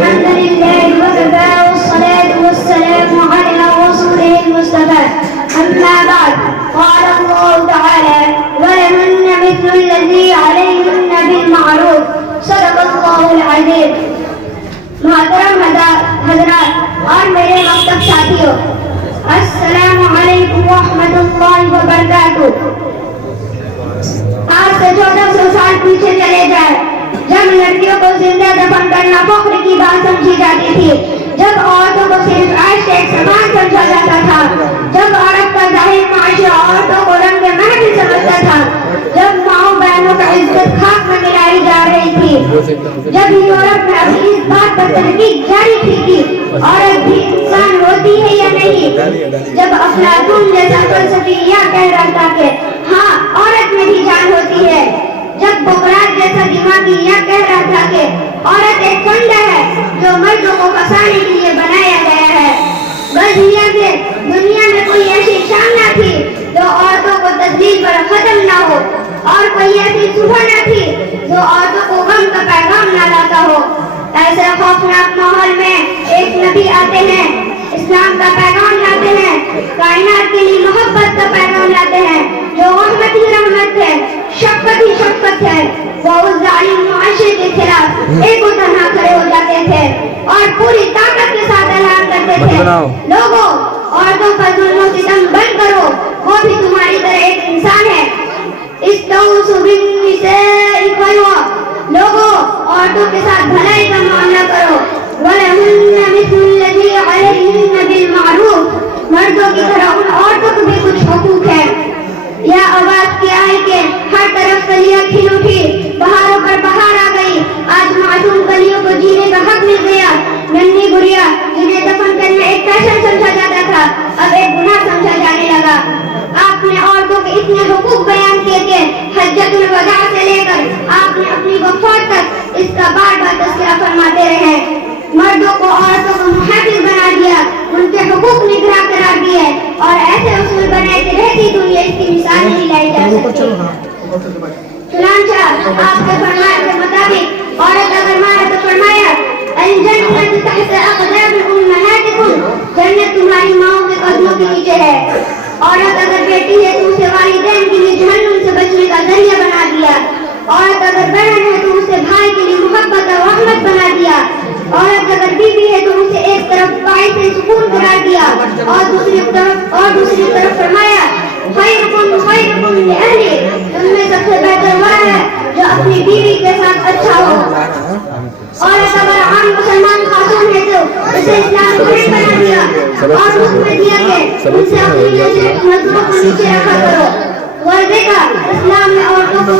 الحمد لله وكفى والصلاة والسلام على رسوله المصطفى أما بعد قال الله تعالى ولهن مثل الذي عليهن بالمعروف صدق الله العظيم. محترم حضرات اور میرے مکتب ساتھیوں، السلام علیکم ورحمۃ اللہ وبرکاتہ. آج سے 1400 سال پیچھے چلے جائے جب لڑکیوں کو زندہ دفن کرنا فخر کی بات سمجھی جاتی تھی، جب عورتوں کو صرف عیش کا ایک سامان سمجھا جاتا تھا، جب عورت کا ظاہر معاشرہ عورتوں کو رنگ محفل سمجھتا تھا، جب ماؤں بہنوں کا عزت خاک میں ملائی جا رہی تھی، جب یورپ میں اپنی اس بات پر تحقیق جاری تھی کہ عورت بھی انسان ہوتی ہے یا نہیں، جب افلاطون جیسا فلسفی یہ کہہ رہا تھا کہ ہاں عورت میں بھی جان ہوتی ہے، جب بکرات جیسا دماغی یہ کہہ رہا تھا کہ عورت ایک کنڈا ہے جو مردوں کو پھنسانے کے لیے بنایا گیا ہے، بس دنیا میں کوئی ایسی شام نہ تھی جو عورتوں کو تذلیل پر ختم نہ ہو، اور کوئی ایسی صبح نہ تھی جو عورتوں کو غم کا پیغام نہ لاتا ہو. ایسے خوفناک ماحول میں ایک نبی آتے ہیں، اسلام کا پیغام لاتے ہیں، کائنات کے لیے محبت کا پیغام لاتے ہیں، جو رحمت ہی رحمت ہے، شفقت ہی شفقت ہے. وہ اس ظالم معاشرے کے خلاف ایک و تنہا کھڑے ہو جاتے تھے اور پوری طاقت کے ساتھ اعلان کرتے تھے، لوگوں عورتوں پر ظلم و ستم بند کرو، وہ بھی تمہاری طرح ایک انسان ہے. استوصوا بالنساء خیرا، لوگوں عورتوں کے ساتھ بھلائی کا معاملہ کرو. وَلَهُنَّ مِثْلُ الَّذِي عَلَيْهِنَّ بِالْمَعْرُوفِ، مردوں کی طرح ان عورتوں کو بھی کچھ حقوق ہے. یا آواز کیا ہے کہ ہر طرف کلیاں کھل اٹھی، بہاروں پر بہار آ گئی، آج معصوم کلیوں کو جینے کا حق مل گیا. ننھی گڑیا جنہیں دفن کرنا ایک فیشن سمجھا جاتا تھا اب ایک گناہ سمجھا جانے لگا. آپ نے عورتوں کے اتنے حقوق بیان کیے کہ حجۃ الوداع سے لے کر آپ نے اپنی وفات تک اس کا بار بار تذکرہ فرماتے رہے. مردوں کو عورتوں کو محافظ بنا دیا، ان کے حقوق نگراں قرار دیے، اور ایسے اصول بنائے کہ رہتی دنیا اس کی مثال نہیں لائی جا سکتی. چنانچہ آپ کے فرمائے کے مطابق عورت اگر مانے تو فرمایا الجنت تحت اقدام امہاتکم، جنت تمہاری ماؤں کے قدموں کے نیچے ہے. عورت اگر بیٹی ہے تو اسے والدین کے لیے جہنم سے بچنے کا ذریعہ بنا دیا. عورت اگر بہن ہے تو اسے بھائی کے لیے محبت اور رحمت بنا دیا. عورت اگر بیوی ہے تو اسے ایک طرف باعث سکون قرار دیا اور دوسری طرف فرمایا خیرکم خیرکم لأہلہ، تم میں سب سے بہتر وہ ہے جو اپنی بیوی کے ساتھ اچھا ہو. عورت اگر عام مسلمان خاتون ہے تو اسے اسلام بہن بنا دیا اور حکم دیا کہ ان سے اپنی نظروں کو نیچے رکھا کرو. دیکھا اسلام نے عورتوں کو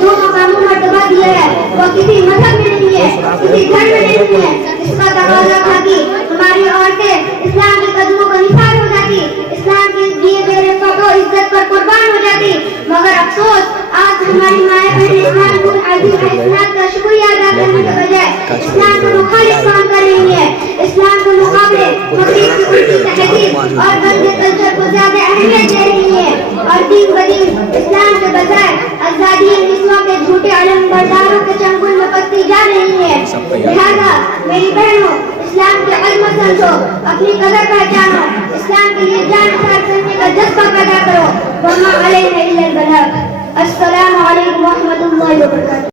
جو مقام مرتبہ دیا ہے وہ کسی مذہب میں نہیں ہے، کسی گھر میں نہیں ہے. اس کا تقاضا تھا کہ ہماری عورتیں اسلام کے قدموں کا نثار ہو جاتی، اسلام کے دیے گئے رفعت و عزت پر قربان ہو جاتی. مگر افسوس آج ہماری مائیں بہنیں اسلام کو عزیز اسلام کا شکریہ ادا کرنے کے بجائے اسلام کو مخالف کام کر رہی ہے. اسلام کے مقابلے مغرب کی الٹی تہذیب اور گندے کلچر کو زیادہ اہمیت دے رہی ہے، اور دین بدین اسلام کے بجائے آزادی نسواں کے جھوٹے علم برداروں کے چنگل میں پستی جا رہی ہے. لہذا میری بہنوں اسلام کی عظمت سمجھو، اپنی قدر پہچانو، اسلام کے لیے جان نثار کرنے کا جذبہ پیدا کرو. وما علینا الا البلاغ. السلام علیکم ورحمۃ اللہ وبرکاتہ.